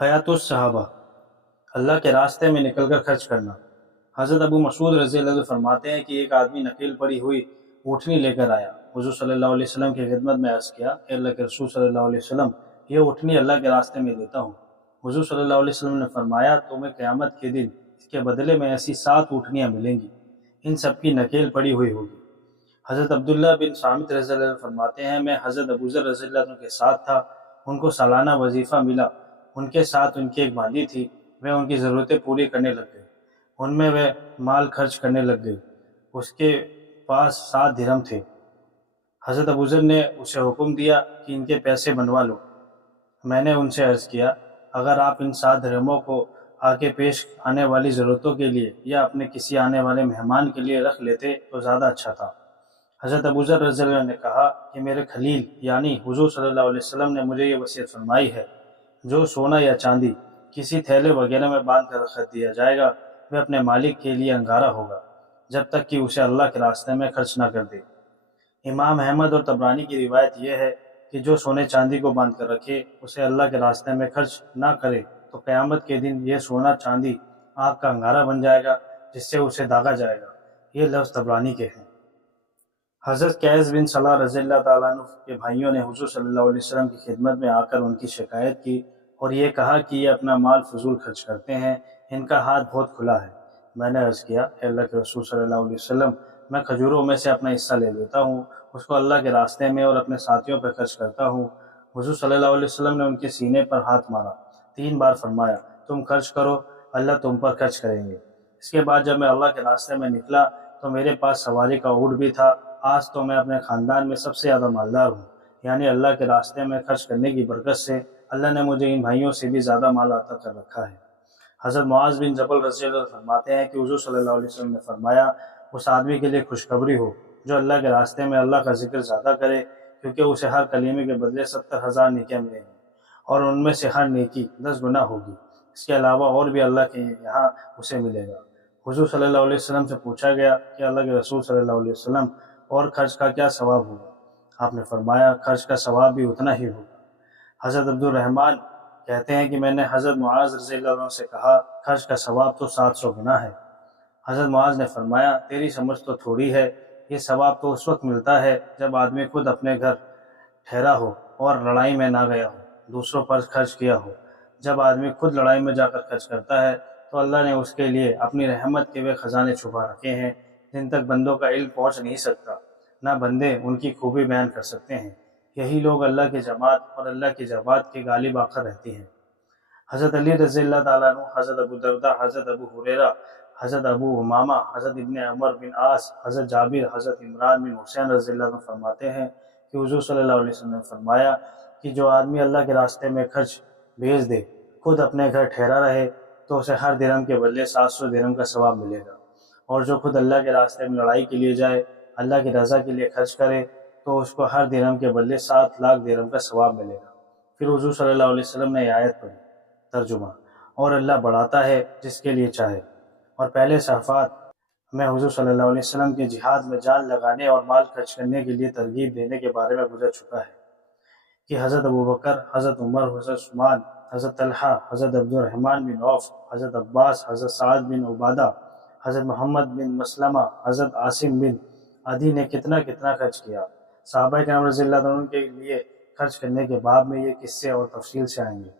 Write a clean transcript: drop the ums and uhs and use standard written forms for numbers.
حیات الصحابہ، اللہ کے راستے میں نکل کر خرچ کرنا۔ حضرت ابو مسعود رضی اللہ عنہ فرماتے ہیں کہ ایک آدمی نکیل پڑی ہوئی اونٹنی لے کر آیا۔ حضور صلی اللہ علیہ وسلم کی خدمت میں عرض کیا کہ اللہ کے رسول صلی اللہ علیہ وسلم، یہ اونٹنی اللہ کے راستے میں دیتا ہوں۔ حضور صلی اللہ علیہ وسلم نے فرمایا، تمہیں قیامت کے دن اس کے بدلے میں ایسی 7 اونٹنیاں ملیں گی، ان سب کی نکیل پڑی ہوئی ہوگی۔ حضرت عبداللہ بن صامت رضی اللہ عنہ فرماتے ہیں، میں حضرت ابوذر رضی اللہ عنہ کے ساتھ تھا، ان کو سالانہ وظیفہ ملا، ان کے ساتھ ان کی ایک باندی تھی، وہ ان کی ضرورتیں پوری کرنے لگ گئے، ان میں وہ مال خرچ کرنے لگ گئی، اس کے پاس 7 درہم تھے۔ حضرت ابوذر نے اسے حکم دیا کہ ان کے پیسے بنوا لو۔ میں نے ان سے عرض کیا، اگر آپ ان 7 درہموں کو آگے پیش آنے والی ضرورتوں کے لیے یا اپنے کسی آنے والے مہمان کے لیے رکھ لیتے تو زیادہ اچھا تھا۔ حضرت ابوذر رضی اللہ عنہ نے کہا کہ میرے خلیل یعنی حضور صلی اللہ علیہ وسلم نے مجھے یہ وصیت فرمائی ہے، جو سونا یا چاندی کسی تھیلے وغیرہ میں باندھ کر رکھ دیا جائے گا، وہ اپنے مالک کے لیے انگارہ ہوگا جب تک کہ اسے اللہ کے راستے میں خرچ نہ کر دے۔ امام احمد اور طبرانی کی روایت یہ ہے کہ جو سونے چاندی کو باندھ کر رکھے، اسے اللہ کے راستے میں خرچ نہ کرے تو قیامت کے دن یہ سونا چاندی آگ کا انگارہ بن جائے گا جس سے اسے داغا جائے گا۔ یہ لفظ طبرانی کے ہیں۔ حضرت قیس بن صلاح رضی اللہ تعالیٰ عنہ کے بھائیوں نے حضور صلی اللہ علیہ وسلم کی خدمت میں آ کر ان کی شکایت کی اور یہ کہا کہ یہ اپنا مال فضول خرچ کرتے ہیں، ان کا ہاتھ بہت کھلا ہے۔ میں نے عرض کیا، اے اللہ کے رسول صلی اللہ علیہ وسلم، میں کھجوروں میں سے اپنا حصہ لے لیتا ہوں، اس کو اللہ کے راستے میں اور اپنے ساتھیوں پہ خرچ کرتا ہوں۔ حضور صلی اللہ علیہ وسلم نے ان کے سینے پر ہاتھ مارا، 3 بار فرمایا، تم خرچ کرو، اللہ تم پر خرچ کریں گے۔ اس کے بعد جب میں اللہ کے راستے میں نکلا تو میرے پاس سواری کا اونٹ بھی تھا۔ آج تو میں اپنے خاندان میں سب سے زیادہ مالدار ہوں، یعنی اللہ کے راستے میں خرچ کرنے کی برکت سے اللہ نے مجھے ان بھائیوں سے بھی زیادہ مال عطا کر رکھا ہے۔ حضرت معاذ بن جبل رضی اللہ عنہ فرماتے ہیں کہ حضور صلی اللہ علیہ وسلم نے فرمایا، اس آدمی کے لیے خوشخبری ہو جو اللہ کے راستے میں اللہ کا ذکر زیادہ کرے، کیونکہ اسے ہر کلمے کے بدلے 70,000 نیکیاں ملیں گی اور ان میں سے ہر نیکی 10 گنا ہوگی۔ اس کے علاوہ اور بھی اللہ کے یہاں اسے ملے گا۔ حضور صلی اللہ علیہ وسلم سے پوچھا گیا کہ اللہ کے رسول صلی اللہ علیہ وسلم، اور خرچ کا کیا ثواب ہوگا؟ آپ نے فرمایا، خرچ کا ثواب بھی اتنا ہی ہوگا۔ حضرت عبد الرحمن کہتے ہیں کہ میں نے حضرت معاذ رضی اللہ عنہ سے کہا، خرچ کا ثواب تو 700 گنا ہے۔ حضرت معاذ نے فرمایا، تیری سمجھ تو تھوڑی ہے، یہ ثواب تو اس وقت ملتا ہے جب آدمی خود اپنے گھر ٹھہرا ہو اور لڑائی میں نہ گیا ہو، دوسروں پر خرچ کیا ہو۔ جب آدمی خود لڑائی میں جا کر خرچ کرتا ہے تو اللہ نے اس کے لیے اپنی رحمت کے وہ خزانے چھپا رکھے ہیں جن تک بندوں کا علم پہنچ نہیں سکتا، نہ بندے ان کی خوبی بیان کر سکتے ہیں۔ یہی لوگ اللہ کی جماعت اور اللہ کی جماعت کے غالب آ کر رہتے ہیں۔ حضرت علی رضی اللہ تعالیٰ عنہ، حضرت ابو درداء، حضرت ابو ہریرہ، حضرت ابو امامہ، حضرت ابن عمر بن عاص، حضرت جابر، حضرت عمران بن حسین رضی اللہ عنہ فرماتے ہیں کہ حضور صلی اللہ علیہ وسلم نے فرمایا کہ جو آدمی اللہ کے راستے میں خرچ بھیج دے، خود اپنے گھر ٹھہرا رہے، تو اسے ہر درہم کے بدلے 700 درہم کا ثواب ملے گا، اور جو خود اللہ کے راستے میں لڑائی کے لیے جائے، اللہ کی رضا کے لیے خرچ کرے، تو اس کو ہر درہم کے بدلے 7 لاکھ درہم کا ثواب ملے گا۔ پھر حضور صلی اللہ علیہ وسلم نے یہ آیت پڑھی، ترجمہ، اور اللہ بڑھاتا ہے جس کے لیے چاہے۔ اور پہلے صحفات میں حضور صلی اللہ علیہ وسلم کے جہاد میں جان لگانے اور مال خرچ کرنے کے لیے ترغیب دینے کے بارے میں گزر چکا ہے کہ حضرت ابوبکر، حضرت عمر، حضرت عثمان، حضرت طلحہ، حضرت عبد الرحمن بن عوف، حضرت عباس، حضرت سعد بن عبادہ، حضرت محمد بن مسلمہ، حضرت عاصم بن عدی نے کتنا خرچ کیا۔ صحابہ کرام رضی اللہ عنہ کے لیے خرچ کرنے کے باب میں یہ قصے اور تفصیل سے آئیں گے۔